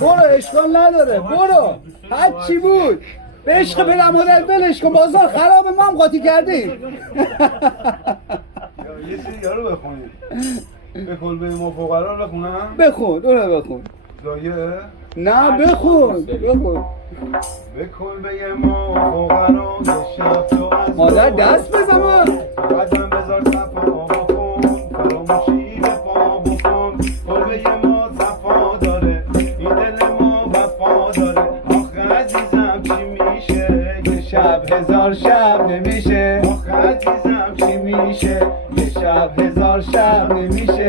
برو اشکال نداره برو هر چی بود به عشق پدر مادر ولش کن بازار خراب ما هم قاطی کردیم یه چیزی یارو بخونید بخون به ما فقرا رو بخونم بخون اونو بخون زایه نه بخون بکن به یه ما فقرا یه شب تو از مادر دست بزن قدم بذار صفا بکن فراموشی پا بکن کل به یه ما صفا داره این دل ما وفا داره آخه عزیزم چی میشه یه شب هزار شب نمیشه آخه عزیزم چی میشه یه شب هزار شب نمیشه